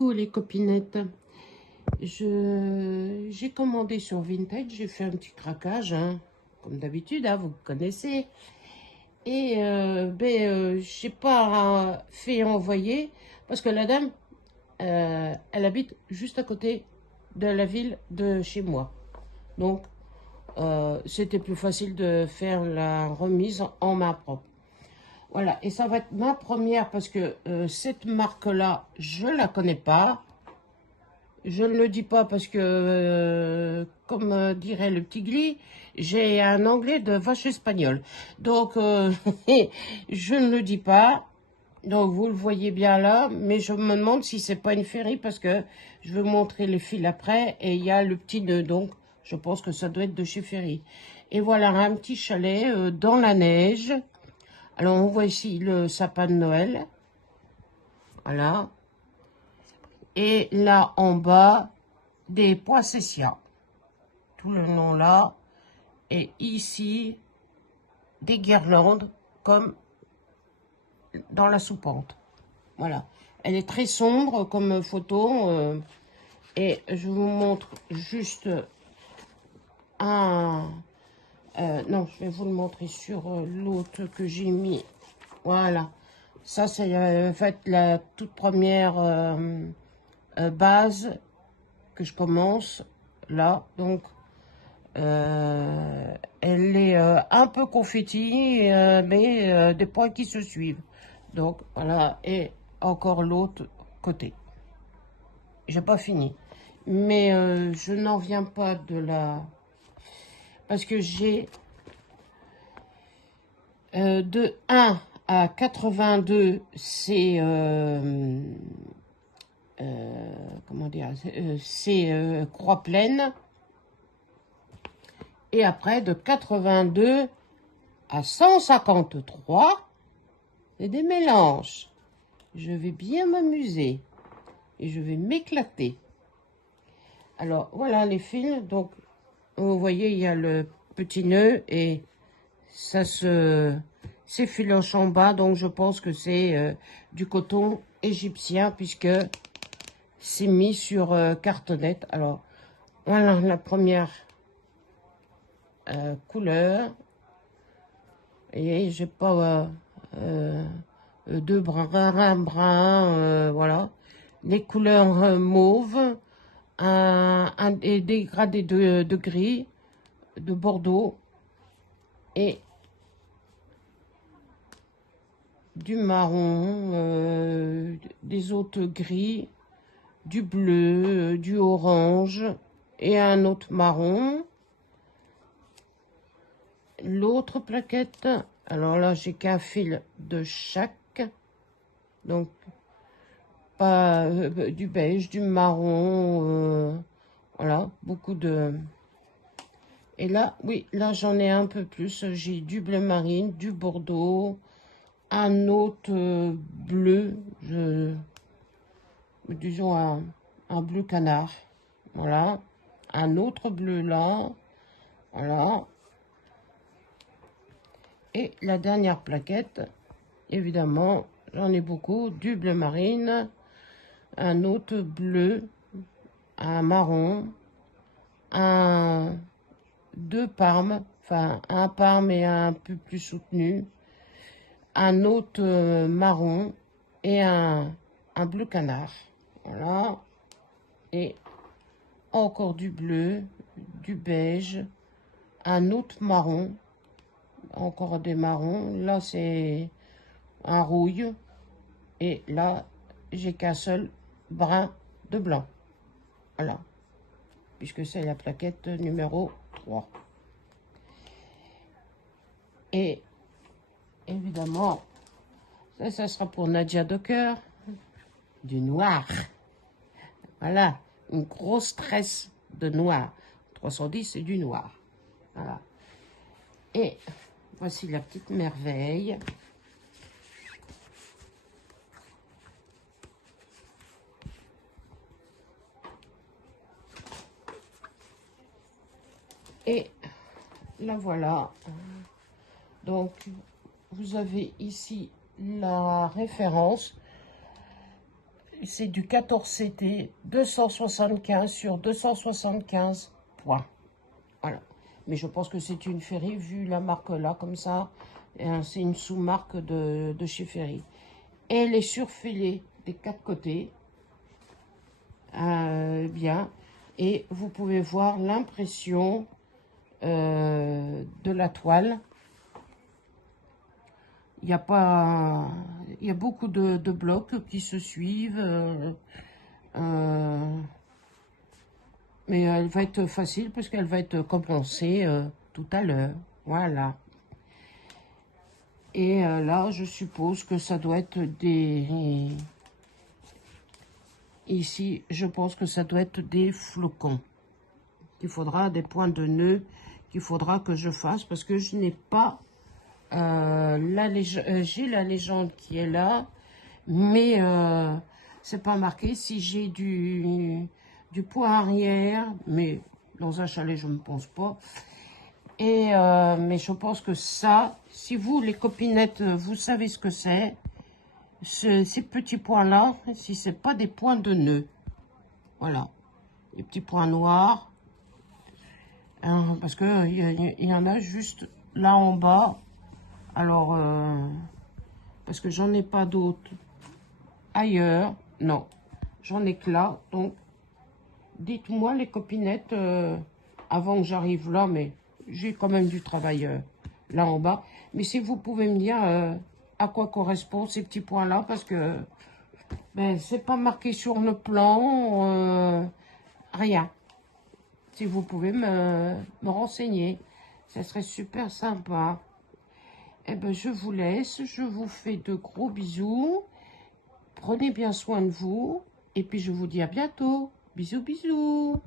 Coucou les copinettes. J'ai commandé sur Vinted, j'ai fait un petit craquage, hein, comme d'habitude, hein, vous connaissez. Et j'ai pas fait envoyer parce que la dame, elle habite juste à côté de la ville de chez moi. Donc, c'était plus facile de faire la remise en main propre. Voilà, et ça va être ma première parce que cette marque-là, je la connais pas. Je ne le dis pas parce que, comme dirait le petit Glis, j'ai un anglais de vache espagnole. Donc, je ne le dis pas. Donc, vous le voyez bien là, mais je me demande si c'est pas une ferry parce que je vais montrer les fils après et il y a le petit nœud. Donc, je pense que ça doit être de chez Ferry. Et voilà, un petit chalet dans la neige. Alors, on voit ici le sapin de Noël. Voilà. Et là, en bas, des poinsettias. Tout le long là. Et ici, des guirlandes, comme dans la soupente. Voilà. Elle est très sombre comme photo. Et je vous montre juste un... non, je vais vous le montrer sur l'autre que j'ai mis. Voilà. Ça, c'est en fait la toute première base que je commence là. Donc, elle est un peu confetti, mais des points qui se suivent. Donc, voilà. Et encore l'autre côté. J'ai pas fini. Mais je n'en viens pas de la... Parce que j'ai de 1 à 82, c'est... comment dire, c'est croix pleine. Et après, de 82 à 153, c'est des mélanges. Je vais bien m'amuser. Et je vais m'éclater. Alors, voilà les fils. Donc, vous voyez, il y a le petit nœud et ça s'effiloche en bas. Donc, je pense que c'est du coton égyptien puisque c'est mis sur cartonnette. Alors, voilà la première couleur. Et j'ai pas deux brun, voilà. Les couleurs mauves, des dégradés de gris, de bordeaux et du marron, des autres gris, du bleu, du orange et un autre marron. L'autre plaquette, alors là j'ai qu'un fil de chaque, donc pas du beige, du marron, voilà, beaucoup de... Et là, oui, là j'en ai un peu plus, j'ai du bleu marine, du bordeaux, un autre bleu, disons un bleu canard, voilà, un autre bleu là, voilà. Et la dernière plaquette, évidemment, j'en ai beaucoup, du bleu marine, un autre bleu, un marron, deux parmes, enfin un parme et un peu plus soutenu, un autre marron et un bleu canard. Voilà. Et encore du bleu, du beige, un autre marron, encore des marrons. Là, c'est un rouille. Et là, j'ai qu'un seul brin de blanc. Voilà. Puisque c'est la plaquette numéro 3. Et évidemment, ça sera pour Nadia Docker. Du noir. Voilà. Une grosse tresse de noir. 310, c'est du noir. Voilà. Et voici la petite merveille. Et la voilà. Donc, vous avez ici la référence. c'est du 14 CT, 275 sur 275 points. Voilà. Mais je pense que c'est une Ferry, vu la marque là, comme ça. C'est une sous-marque de chez Ferry. Et elle est surfilée des 4 côtés. Bien. Et vous pouvez voir l'impression de la toile. Il y a pas, il y a beaucoup de blocs qui se suivent. Mais elle va être facile parce qu'elle va être compensée tout à l'heure. Voilà. Et là, je suppose que ça doit être des... Ici, je pense que ça doit être des flocons. Il faudra des points de nœud qu'il faudra que je fasse parce que je n'ai pas j'ai la légende qui est là, mais c'est pas marqué. Si j'ai du point arrière, mais dans un chalet, je ne pense pas. Et mais je pense que ça, si vous, les copinettes, vous savez ce que c'est, ces petits points-là, si c'est pas des points de nœud. Voilà. Les petits points noirs. Hein, parce que il y en a juste là en bas. Alors, parce que j'en ai pas d'autres ailleurs. Non, j'en ai que là. Donc, dites-moi les copinettes avant que j'arrive là, mais j'ai quand même du travail là en bas. Mais si vous pouvez me dire à quoi correspondent ces petits points-là, parce que ben, c'est pas marqué sur le plan, rien. Si vous pouvez me renseigner, ça serait super sympa. Eh ben, je vous laisse, je vous fais de gros bisous. Prenez bien soin de vous. Et puis, je vous dis à bientôt. Bisous, bisous.